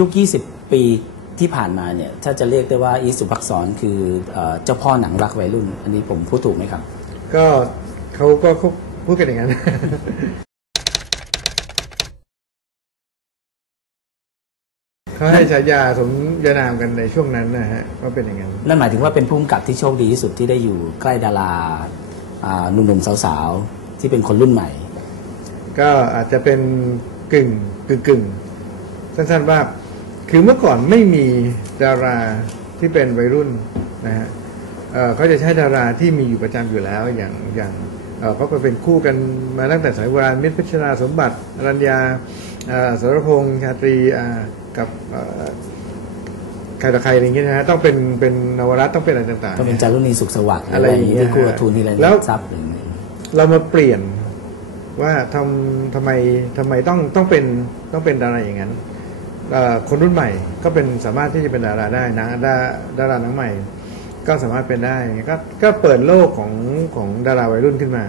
ยุค 20 ปีที่ผ่านมาเนี่ยถ้าจะเรียกได้ว่าอีทสุภักษรคือเอ่อเจ้าพ่อหนังรักวัยรุ่น อันนี้ผมพูดถูกไหมครับ ก็เขาก็เขาพูดกันอย่างนั้น เขาให้ฉายาสมยานามกันในช่วงนั้นนะฮะว่าเป็นอย่างนั้น นั่นหมายถึงว่าเป็นผู้กำกับที่โชคดีที่สุดที่ได้อยู่ใกล้ดาราอ่าหนุ่มๆสาวๆ ที่เป็นคนรุ่นใหม่ ก็อาจจะเป็นกึ่งกึ่งกึ่งสั้นๆว่า คือเมื่อก่อนไม่มีดาราที่เป็นวัยรุ่นนะฮะเอ่อเขาจะใช้ดาราที่มีอยู่ประจำอยู่แล้วอย่างอย่างเอ่อเขาก็เป็นคู่กันมาตั้งแต่สมัยโบราณมิตรพัชราสมบัติอรัญญาเอ่อสรพงษ์ชาตรีอ่ากับเอ่อใครต่อใครอะไรอย่างเงี้ยนะฮะต้องเป็นเป็นนวรัตน์ต้องเป็นอะไรต่างๆก็เป็นจารุณีสุขสวัสดิ์อะไรอย่างเงี้ยที่คู่กับทูนทีไรแล้วทรัพย์อะไรอย่างเงี้ยเรามาเปลี่ยนว่าทำทำไมทำไมต้องต้องเป็นต้องเป็นดาราอย่างนั้นเอ่อ คนรุ่นใหม่ก็เป็นสามารถที่จะเป็นดาราได้นะดาดาราหนังใหม่ ก็สามารถเป็นได้ก็ก็เปิดโลกของของดาราวัยรุ่นขึ้นมา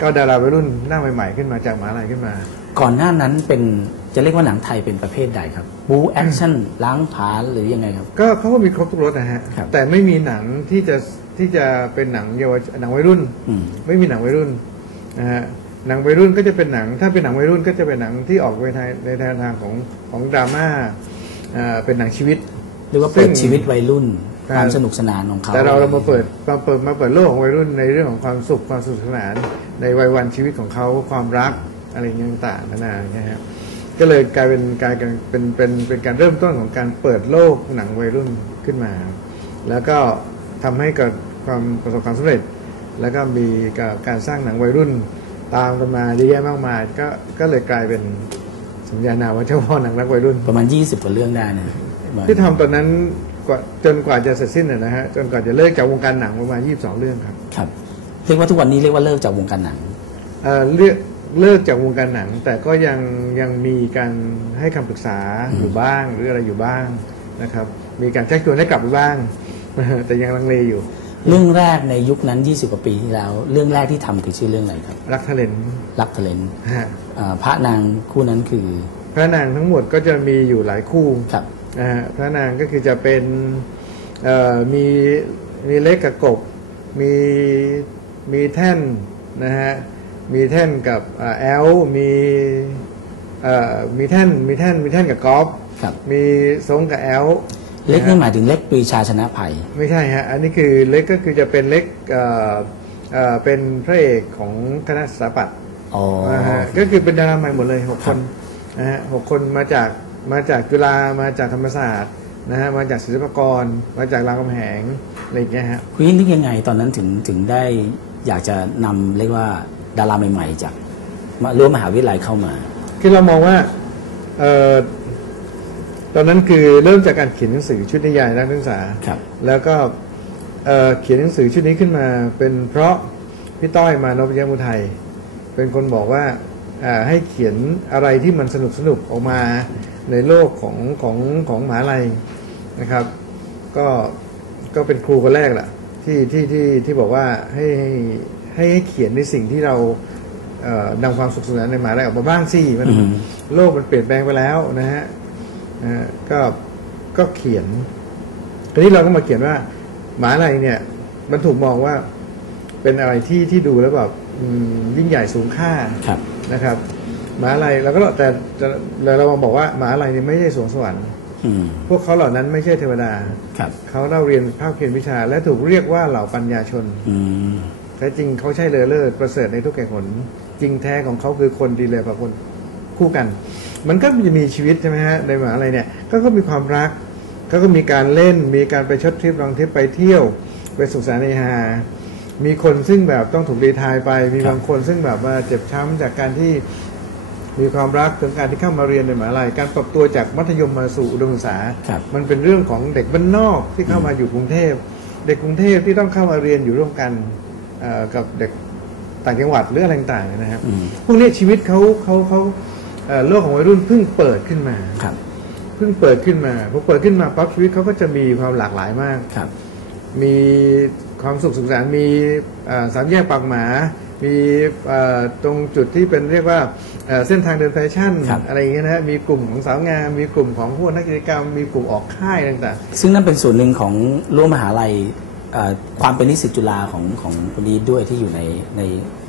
ก็ดาราวัยรุ่นหน้าใหม่ๆขึ้นมาจากมหาลัยขึ้นมา ก่อนหน้านั้นเป็นจะเรียกว่าหนังไทยเป็นประเภทใดครับบูแอคชั่นล้างผลาญหรือยังไงครับ ก็เขาก็มีครบทุกรสนะฮะครับแต่ไม่มีหนังที่จะที่จะเป็นหนังเยาวชนหนังวัยรุ่นอืมไม่มีหนังวัยรุ่นนะฮะ หนังวัยรุ่นก็จะเป็นหนัง ถ้าเป็นหนังวัยรุ่นก็จะเป็นหนังที่ออกไปในในแนวทางของของดราม่าเอ่อเป็นหนังชีวิตเรียกว่าซึ่เปิงดชีวิตวัยรุ่นครับความสนุกสนานของเขาแต่เราเรามาเปิดมาเปิดมาเปิดโลกของวัยรุ่นในเรื่องของความสุขความสนุกสนาน ในวัยวันชีวิตของเขาความรักอะไรอย่างเงี้ยต่างๆนานาเนี่ยฮะก็เลยกลายเป็นกลายเป็นเป็นเป็นเป็นการเริ่มต้นของการเปิดโลกหนังวัยรุ่นขึ้นมา แล้วก็ทำให้เกิดความประสบความสำเร็จ แล้วก็มีกับการสร้างหนังวัยรุ่น ตามกันมาเยอะแยะมากมาย ก็ก็เลยกลายเป็นสมญานามว่าเจ้าพ่อหนังรักวัยรุ่น ประมาณ 20กว่าเรื่องได้นะประมาณที่ทำตอนนั้นกว่าจนกว่าจะเสร็จสิ้นนะนะฮะจนกว่าจะเลิกจากวงการหนังประมาณ 22 เรื่องครับครับเรียกว่าทุกวันนี้เรียกว่าเลิกจากวงการหนังเอ่อเลือกเลิกจากวงการหนัง แต่ก็ยังยังมีการให้คำปรึกษาอยู่บ้างหรืออะไรอยู่บ้างนะครับ มีการชักชวนให้กลับไปบ้างแต่ยังลังเลอยู่ เรื่องแรกในยุคนั้น 20 กว่าปีที่แล้ว เรื่องแรกที่ทำคือชื่อเรื่องอะไรครับ รักทะเลนรักเทเลนฮะพระนางคู่นั้นคือ พระนางทั้งหมดก็จะมีอยู่หลายคู่ครับ นะฮะพระนางก็คือจะเป็นเอ่อมีมีเล็กกับกบมีมีแท่นนะฮะมีแท่นกับอ่าแอลมีเอ่อมีแท่นมีแท่นมีแท่นกับกอล์ฟครับ มีทรงกับแอล เล็กนี่หมายถึงเล็กปรีชาชนะภัย ไม่ใช่ฮะ อันนี้คือเล็กก็คือจะเป็นเล็กเอ่อเอ่อเป็นพระเอกของคณะสถาปัตย์อ๋อ นะฮะก็คือเป็นดาราใหม่หมดเลยหกคนนะฮะหกคนมาจากมาจากจุฬามาจากธรรมศาสตร์นะฮะมาจากศิลปากร มาจากรามคำแหงอะไรอย่างเงี้ยฮะ คุณยิ่งนึกยังไงตอนนั้นถึงถึงได้อยากจะนำเรียกว่าดาราใหม่ ๆ จากมารั้วมหาวิทยาลัยเข้ามา คือเรามองว่าเอ่อ ตอนนั้นคือเริ่มจากการเขียนหนังสือชุดนิยายนักศึกษา ครับ แล้วก็เอ่อเขียนหนังสือชุดนี้ขึ้นมา เป็นเพราะพี่ต้อยมานพยมุทัยเป็นคนบอกว่าอ่าให้เขียนอะไรที่มันสนุกสนุกๆออกมาในโลกของของของมหาลัยนะครับ ก็ก็เป็นครูคนแรกแหละที่ที่ที่ที่บอกว่าให้ให้ให้ให้เขียนในสิ่งที่เราเอ่อนำความสุขสนานในมหาลัยออกมาบ้างสิมันอือฮึ โลกมันเปลี่ยนแปลงไปแล้วนะฮะนะฮะ ก็ก็เขียนทีนี้เราก็มาเขียนว่าหมหาลัยเนี่ย มันถูกมองว่าเป็นอะไรที่ที่ดูแล้วแบบอืมยิ่งใหญ่สูงค่าครับนะครับหมหาลัยเราก็แต่แต่เรามาบอกว่าหมหาลัยเนี่ยไม่ใช่สวงสวรรค์อืมพวกเขาเหล่านั้นไม่ใช่เทวดาครับเขาเล่าเรียนภาคเพียรวิชา และถูกเรียกว่าเหล่าปัญญาชนอืมแท้จริงเขาใช่เลอเลิศประเสริฐในทุกแห่งหนจริงแท้ของเขาคือคนดีเลยกว่าคน คู่กัน มันก็จะมีชีวิตใช่ไหมฮะในมหาลัยเนี่ยก็ก็มีความรักเขาก็มีการเล่นมีการไปชดทริปลองทริปไปเที่ยวไปสุขสันต์ในฮามีคนซึ่งแบบต้องถูกรีไทายไป มีบางคนซึ่งแบบว่าเจ็บช้ำจากการที่มีความรักถึงการที่เข้ามาเรียนในมหาลัยการปรับตัวจากมัธยมมาสู่อุดมศึกษาครับมันเป็นเรื่องของเด็กบ้านนอกที่เข้ามาอยู่กรุงเทพ เด็กกรุงเทพที่ต้องเข้ามาเรียนอยู่ร่วมกันเอ่อกับเด็กต่างจังหวัดหรืออะไรต่างๆนะครับอืมพวกนี้ชีวิตเขาเขาเขาเอ่อ โลกของวัยรุ่นเพิ่งเปิดขึ้นมาครับเพิ่งเปิดขึ้นมาพอเปิดขึ้นมาปั๊บชีวิตเขาก็จะมีความหลากหลายมากครับ มีความสุขสุขสันต์มีเอ่อสามแยกปากหมา มีเอ่อตรงจุดที่เป็นเรียกว่าเอ่อเส้นทางเดินแฟชั่นครับอะไรอย่างเงี้ยนะฮะมีกลุ่มของสาวงามมีกลุ่มของพวกนักกิจกรรม มีกลุ่มออกค่ายต่างซึ่งนั่นเป็นส่วนหนึ่งของรั้วมหาลัยเอ่อ ความเป็นนิสิตจุฬาของของคนนี้ด้วยที่อยู่ในใน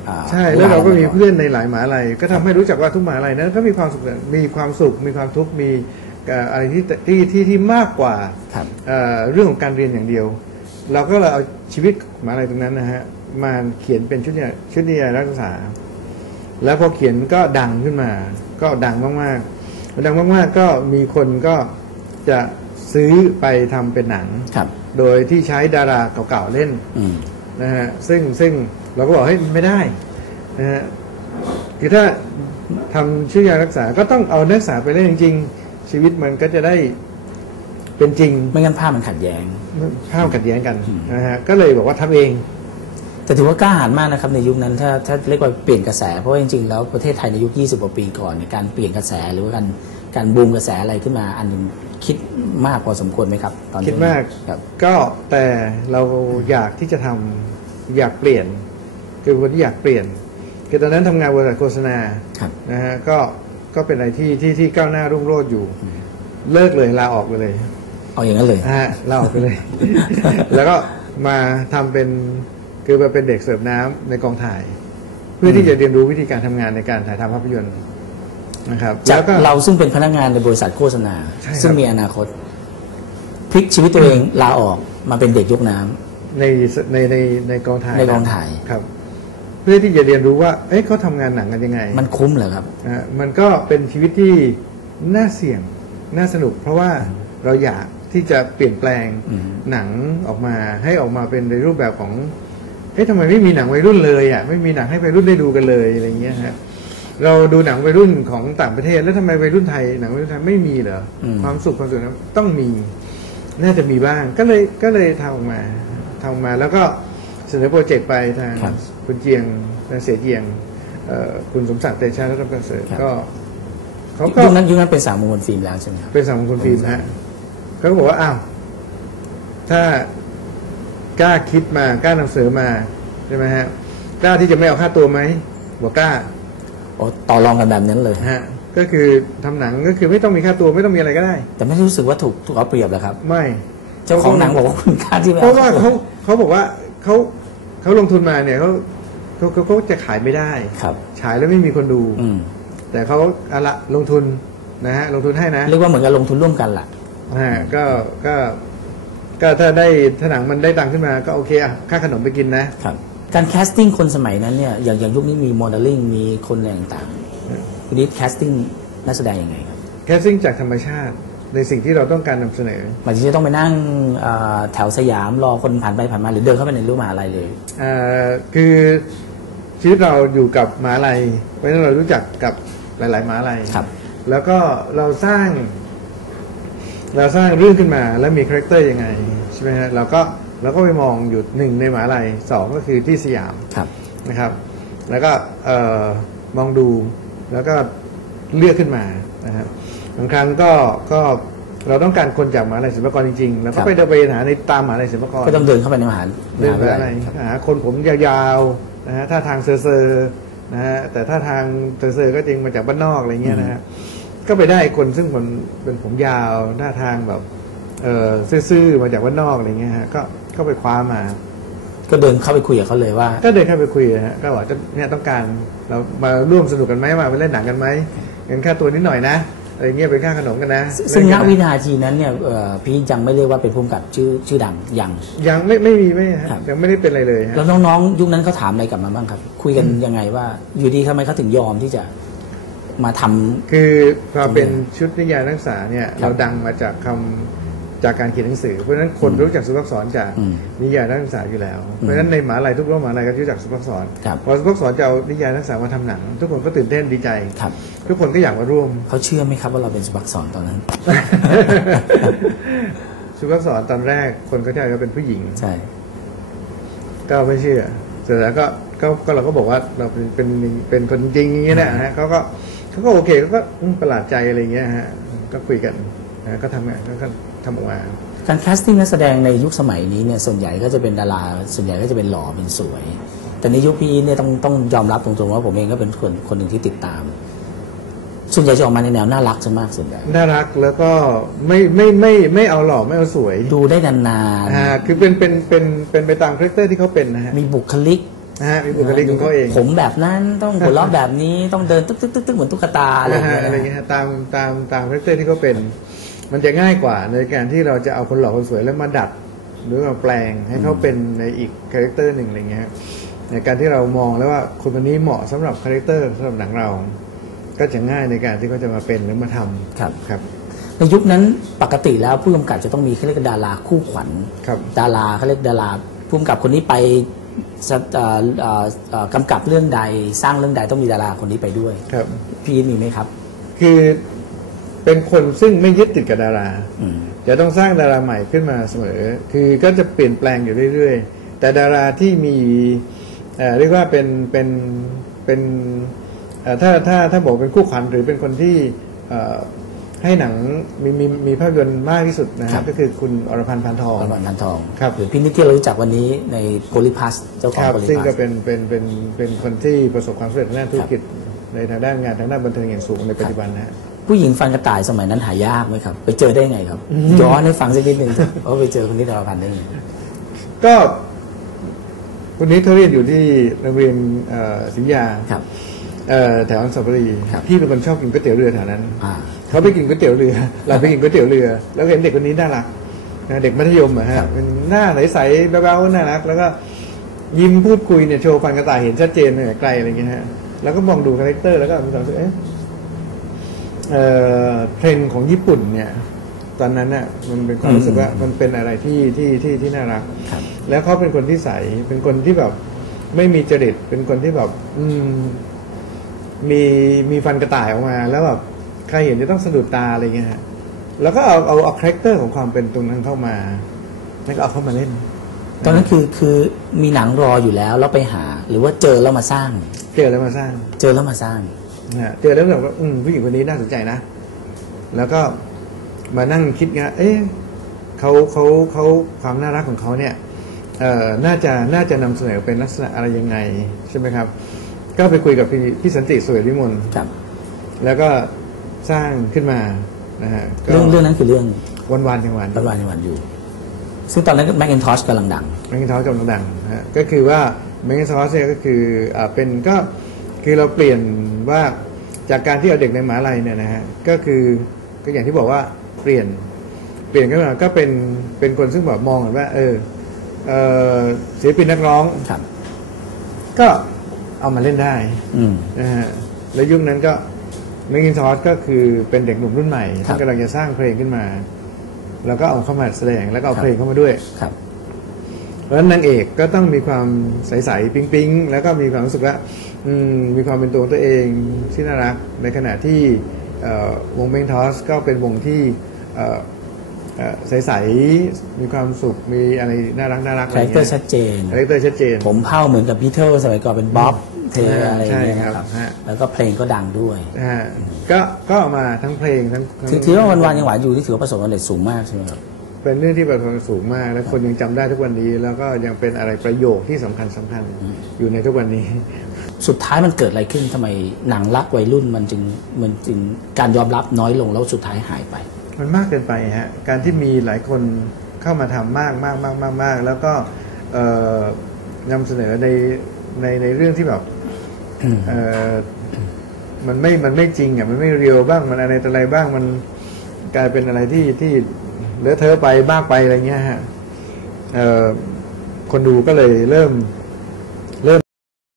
อ่าๆใช่แล้วเราก็มีรั้วมหาลัยเพื่อนในหลายมหาลัยก็ทำให้รู้จักว่าทุกมหาลัยนั้นก็มีความสุขมีความสุขมีความทุกข์มีเอ่ออะไรที่ที่ที่ที่มากกว่าครับเอ่อเรื่องของการเรียนอย่างเดียว เราก็เลยเอาชีวิตมหาลัยตรงนั้นนะฮะมาเขียนเป็นชุดเนี่ยชุดนิยายนักศึกษา แล้วพอเขียนก็ดังขึ้นมา ก็ดังมากๆดังมากๆก็มีคนก็จะซื้อไปทำเป็นหนังครับ โดยที่ใช้ดาราเก่าๆเล่นอืมนะฮะซึ่งซึ่งเราก็บอกเฮ้ยไม่ได้นะฮะคือถ้าทำชื่อยารักษาก็ต้องเอานักศึกษาไปเล่นจริง ๆ ชีวิตมันก็จะได้เป็นจริง ไม่งั้นภาพมันขัดแย้งห้ามขัดแย้งกันนะฮะก็เลยบอกว่าทำเองแต่ถือว่ากล้าหาญมากนะครับในยุคนั้นถ้าถ้าเรียกว่าเปลี่ยนกระแสเพราะว่าจริงๆแล้วประเทศไทยในยุค 20กว่าปีก่อนในยการเปลี่ยนกระแสหรือว่าการ การบูมกระแสอะไรขึ้นมาอันหนึงคิดมากพอสมควรไหมครับ ตอนนี้คิดมากครับ ก็แต่เราอยากที่จะทำอยากเปลี่ยน คือคนที่อยากเปลี่ยนคือตอนนั้นทำงานบริษัทโฆษณาครับ นะฮะก็ก็เป็นอะไรที่ที่ที่ก้าวหน้ารุ่งโรจน์อยู่ เลิกเลยลาออกไปเลย เอาอย่างนั้นเลยนะฮะลาออกไปเลย แล้วก็มาทำเป็นคือมาเป็นเด็กเสิร์ฟน้ำในกองถ่าย เพื่อที่จะเรียนรู้วิธีการทำงานในการถ่ายทำภาพยนตร์ นะครับจากแล้วก็ เราซึ่งเป็นพนักงานในบริษัทโฆษณา ใช่ครับ ซึ่งมีอนาคตพลิกชีวิตตัวเองลาออกมาเป็นเด็กยกน้ำ ในในในในกองถ่ายในกองถ่าย ครับ เพื่อที่จะเรียนรู้ว่า เอ๊ะเขาทำงานหนังกันยังไงมันคุ้มเหรอครับนะฮะมันก็เป็นชีวิตที่น่าเสี่ยงน่าสนุก เพราะว่าเราอยากที่จะเปลี่ยนแปลงอืม หนังออกมาให้ออกมาเป็นในรูปแบบของ เอ๊ะทำไมไม่มีหนังวัยรุ่นเลยอะไม่มีหนังให้วัยรุ่นได้ดูกันเลยอะไรเงี้ยฮะ เราดูหนังวัยรุ่นของต่างประเทศ แล้วทำไมวัยรุ่นไทยหนังวัยรุ่นไทยไม่มีเหรออมความสุขความสุขนั้นต้องมี น่าจะมีบ้าง ก็เลยก็เลยทำออกมาทำออกมาแล้วก็เสนอโปรเจกต์ไปทางครับคุณเจียงทางเสียเจียงเอ่อคุณสมศักดิ์เตชะรัตนประเสริฐครับก็เขาก็ยุคนั้นยุคนั้นเป็นสามมงคลฟิล์มแล้วใช่ไหมครับเป็นสามมงคลฟิล์มนะฮะเขาก็บอกว่าอ้าวถ้ากล้าคิดมากล้านำเสนอมาใช่ไหมฮะกล้าที่จะไม่เอาค่าตัวไหมบอกกล้า โอ้ต่อรองกันแบบนั้นเลยฮะก็คือทำหนังก็คือไม่ต้องมีค่าตัวไม่ต้องมีอะไรก็ได้ แต่ไม่รู้สึกว่าถูกถูกเอาเปรียบเหรอครับ ไม่ เจ้าของหนังบอกว่าคุณค่าที่ไม่เพเอาราะว่าเขาเขาบอกว่าเขาเขาลงทุนมาเนี่ยเขาเขาเขาเขาจะขายไม่ได้ครับฉายแล้วไม่มีคนดู อืมแต่เขาเอาละลงทุนนะฮะลงทุนให้นะเรียกว่าเหมือนกับลงทุนร่วมกันล่ะอ่าก็ก็ก็ถ้าได้ถ้าหนังมันได้ตังค์ขึ้นมาก็โอเคอะค่าขนมไปกินนะครับ การแคสติ้งคนสมัยนั้นเนี่ยอย่างอย่างยุคนี้มีโมเดลลิ่งมีคนอะไรต่างๆคุณนิดแคสติ้งนักแสดงยังไงครับแคสซิ่งจากธรรมชาติในสิ่งที่เราต้องการนำเสนอหมายถึงจะต้องไปนั่งเอ่อแถวสยามรอคนผ่านไปผ่านมาหรือเดินเข้าไปในรั้วมหาลัยเลยอ่าคือชีวิตเราอยู่กับหมหาลัยเพราะฉะนั้นเรารู้จักกับหลายๆหมหาลัยครับ แล้วก็เราสร้าง เราสร้างเรื่องขึ้นมาแล้วมีคาแรคเตอร์ยังไงใช่ไหมฮะเราก็ เราก็ไปมองอยู่หนึ่งในหมหาลัยสองก็คือที่สยามครับนะครับ แล้วก็เอ่อมองดูแล้วก็เลือกขึ้นมานะครับบางครั้งก็ก็เราต้องการคนจากมหาลัยศิลปากรจริงๆ แล้วครัก็บไปเดินไปหาในตามมหาลัยศิลปากรก็ต้องเดินเข้าไปในมหาเดินมไปหาอะไรลัยครับหาคนผมยาวๆนะฮะท่าทางเซอร์ๆนะฮะแต่ท่าทางเซอร์ๆก็จริงมาจากบ้านนอกอะไรเงี้ยนะฮะก็ไปได้คนซึ่งมันเป็นผมยาวท่าทางแบบเออซื่อๆมาจากบ้านนอกอะไรเงี้ยฮะก็ ก็ไปคว้ามา ก็เดินเข้าไปคุยกับเขาเลยว่า ก็เดินเข้าไปคุยนะฮะก็บอกจะเนี่ยต้องการเรามาร่วมสนุกกันไหมมาไปเล่นหนังกันไหมเงินค่าตัวนิดหน่อยนะอะไรเงี้ยเป็นค่าขนมกันนะ ซึ่งณเล่กัะวินาทีนั้นเนี่ยเอ่อพี่ยังไม่เรียกว่าเป็นภูมิกับชื่อชื่อดังยังยังไม่ไม่มีไม่ฮะครับยังไม่ได้เป็นอะไรเลยฮะแล้วน้องๆ ยุคนั้นเขาถามอะไรกลับมาบ้างครับ คุยกันยังไงว่า อยู่ดีทำไมเขาถึงยอมที่จะมาทำคือความเป็นชุดนิยายนักศึกษาเนี่ยครับเราดังมาจากคำ จากการเขียนหนังสือ เพราะฉะนั้นคนรู้จักสุภาพสอนจากอืมนิยายนักศึกษาอยู่แล้ว เพราะฉะนั้นในมหาลัยทุกโรงมหาลัยก็รู้จักสุภาพสอนครับพอสุภาพสอนจะเอานิยายนักศึกษามาทำหนัง ทุกคนก็ตื่นเต้นดีใจครับทุกคนก็อยากมาร่วมเขาเชื่อไหมครับว่าเราเป็นสุภักษรตอนนั้นสุภาพสอนตอนแรกคนก็จะว่าเป็นผู้หญิงใช่ก็ไม่เชื่อเสร็จแล้วก็ก็ก็เราก็บอกว่าเราเป็นเป็นเป็นคนจริงอย่างเงี้ยนะฮะเขาก็เขาก็โอเคเขาก็อืมประหลาดใจอะไรเงี้ยฮะก็คุยกันนะก็ทำงานก็ก็ ทำออกมาการแคสติ้งนักแสดงในยุคสมัยนี้เนี่ยส่วนใหญ่ก็จะเป็นดารา ส่วนใหญ่ก็จะเป็นหล่อเป็นสวย แต่ในยุคพี่อีทเนี่ยต้องต้องยอมรับตรงๆว่าผมเองก็เป็นคนคนหนึ่งที่ติดตาม ส่วนใหญ่จะออกมาในแนวน่ารักซะมากส่วนใหญ่น่ารักแล้วก็ไม่ไม่ไม่ไม่เอาหล่อไม่เอาสวยดูได้นานอ่าคือเป็นเป็นเป็นเป็นไปตามคาแรคเตอร์ที่เขาเป็นนะฮะๆมีบุคลิก นะฮะมีบุคลิกของเขาเอง ผมแบบนั้นต้องหัวเราะแบบนี้ต้องเดินตึ๊กตึ๊กตึ๊กตึ๊กเหมือนตุ๊กตาอะไรอนะย่างฮะเงี้ยอะไรเงี้ยฮะตามตามตามคาแรคเตอร์ที่เขาเป็น มันจะง่ายกว่าในการที่เราจะเอาคนหล่อคนสวยแล้วมาดัด หรือมาแปลงให้เขาเป็นในอีกคาแรคเตอร์หนึ่งอะไรเงี้ยฮะในการที่เรามองแล้วว่าคนคนนี้เหมาะสำหรับคาแรคเตอร์สำหรับหนังเรา ก็จะง่ายในการที่เขาจะมาเป็นหรือมาทำครับครับ ในยุคนั้นปกติแล้วผู้กำกับจะต้องมีเขาเรียกว่าดาราคู่ขวัญครับดาราเขาเรียกดาราผู้กำกับคนนี้ไปสะเอ่อเอ่อเอ่อกำกับเรื่องใดสร้างเรื่องใดต้องมีดาราคนนี้ไปด้วยครับพี่อีทมีไหมครับ คือ เป็นคนซึ่งไม่ยึดติดกับดาราอืมจะต้องสร้างดาราใหม่ขึ้นมาเสมอ คือก็จะเปลี่ยนแปลงอยู่เรื่อยๆ แต่ดาราที่มีเอ่อเรียกว่าเป็นเป็นเป็นเอ่อถ้าถ้าถ้าบอกเป็นคู่ขวัญหรือเป็นคนที่เอ่อให้หนังมีมีมีภาพยนตร์มากที่สุดนะคครัรับบก็คือคุณอรพันธ์พันทองตอนพันทองครับหรือพี่นิดที่เรารู้จักวันนี้ในโกลิพัสเจ้าขคองรับโกลิซึ่งพัก็สเป็นเป็นเป็นเป็นคนที่ประสบความสำเร็จทางด้านธุรกิจในทางด้านงานทางด้านบันเทิงอย่างสูงในปัจจุบันนะฮะ ผู้หญิงฟันกระต่ายสมัยนั้นหายากไหมครับ ไปเจอได้ไงครับ ย้อนให้ฟังสักนิดหนึ่งว่าไปเจอคนนี้ดาราพันธ์ได้ไงก็คนนี้เขาเรียนอยู่ที่โรงเรียนเอ่อศรีวิทยาครับเอ่อแถวอันสบรีครับพี่เป็นคนชอบกินก๋วยเตี๋ยวเรือแถวนั้นอ่าเขาไปกินก๋วยเตี๋ยวเรือ เราไปกินก๋วยเตี๋ยวเรือ แล้วเห็นเด็กคนนี้น่ารักนะเด็กมัธยมอะฮะเป็นหน้าใสๆแบ๊วๆน่ารัก แล้วก็ยิ้มพูดคุยเนี่ยโชว์ฟันกระต่ายเห็นชัดเจนเลยไกลอะไรอย่างเงี้ยฮะแล้วก็มองดูคาแรคเตอร์แล้วก็มีความรู้สึกเอ๊ะ เอ่อเทรนด์ของญี่ปุ่นเนี่ยตอนนั้นน่ะมันเป็นความรู้สึกว่ามันเป็นอะไรที่ที่ที่ที่น่ารักครับแล้วเขาเป็นคนที่ใสเป็นคนที่แบบไม่มีจริตเป็นคนที่แบบ อืม มีมีฟันกระต่ายออกมา แล้วแบบใครเห็นจะต้องสะดุดตาอะไรเงี้ยฮะแล้วก็เอาเอาเอาคาแรคเตอร์ของความเป็นตรงนั้นเข้ามาแล้วก็เอาเข้ามาเล่น ตอนนั้นคือคือมีหนังรออยู่แล้วแล้วไปหา หรือว่าเจอแล้วมาสร้าง เจอแล้วมาสร้าง เจอแล้วมาสร้าง นะฮะเจอแล้วแบบว่าอืมผู้หญิงคนนี้น่าสนใจนะ แล้วก็มานั่งคิด nga เอ๊ะเขาเขาเขาความน่ารักของเขาเนี่ยเอ่อน่าจะน่าจะนำเสนอเป็นลักษณะอะไรยังไงใช่ไหมครับ ก็ไปคุยกับพี่พี่สันติสวยวิมลครับแล้วก็สร้างขึ้นมานะฮะก็เรื่องเรื่องนั้นคือเรื่องวันวานยังวันรัฐบาลในวันอยู่ ซึ่งตอนนั้นแมค i นทอชกำลังดังแมงกินทอสกำลังดังนะฮะก็คือว่าแมงกินทอสเนี่ยก็คืออ่าเป็นก็คือเราเปลี่ยน ว่าจากการที่เอาเด็กในมหาลัยเนี่ยนะฮะก็คือก็อย่างที่บอกว่าเปลี่ยนเปลี่ยนขึ้นมาก็เป็นเป็นคนซึ่งแบบมองเห็นว่า เออเออศิลปินนักร้องครับ ก็เอามาเล่นได้อืมนะฮะแล้วยุคนั้นก็แมงกินทอสก็คือเป็นเด็กหนุ่มรุ่นใหม่ครับที่กำลังจะสร้างเพลงขึ้นมา แล้วก็เอาเข้ามาแสดงแล้วก็เอาครับเพลงเข้ามาด้วยครับ เพราะฉะนั้นนางเอกก็ต้องมีความใสๆปิ๊งปิ๊งๆ แล้วก็มีความรู้สึกว่าอืมมีความเป็นตัวของตัวเองที่น่ารัก ในขณะที่เอ่อวงเบงทอสก็เป็นวงที่เอ่อเอ่อใสๆมีความสุขมีอะไรน่ารักน่ารักคาแรคเตอร์ชัดเจนคาแรคเตอร์ชัดเจน ผมเผ้าเหมือนกับพีเทอร์สมัยก่อนเป็นบ๊อบเทอะไรอย่างเงี้ยใช่นะคครัรับบฮะแล้วก็เพลงก็ดังด้วยนะฮะก็ก็เอามาทั้งเพลงทั้งทั้งถือถือว่าวันวานยังหวานอยู่ที่ถือว่าประสบความสำเร็จสูงมากใช่ไหมครับ เป็นเรื่องที่ประสบความสูงมาก และคนยังจำได้ทุกวันนี้ แล้วก็ยังเป็นอะไรประโยคที่สำคัญสำคัญอยู่ในทุกวันนี้ สุดท้ายมันเกิดอะไรขึ้นทำไมหนังรักวัยรุ่นมันจึงมันจึงการยอมรับน้อยลงแล้วสุดท้ายหายไป มันมากเกินไปฮะการที่มีหลายคนเข้ามาทำมากมากมากมากมากแล้วก็เอ่อนำเสนอในในในเรื่องที่แบบเอ่อมันไม่มันไม่จริงอะมันไม่เรียวบ้างมันอะไรต่ออะไรบ้างมันกลายเป็นอะไรที่ที่ เลอะเทอะไปบ้ากไปอะไรเงี้ยฮะคนดูก็เลยเริ่ม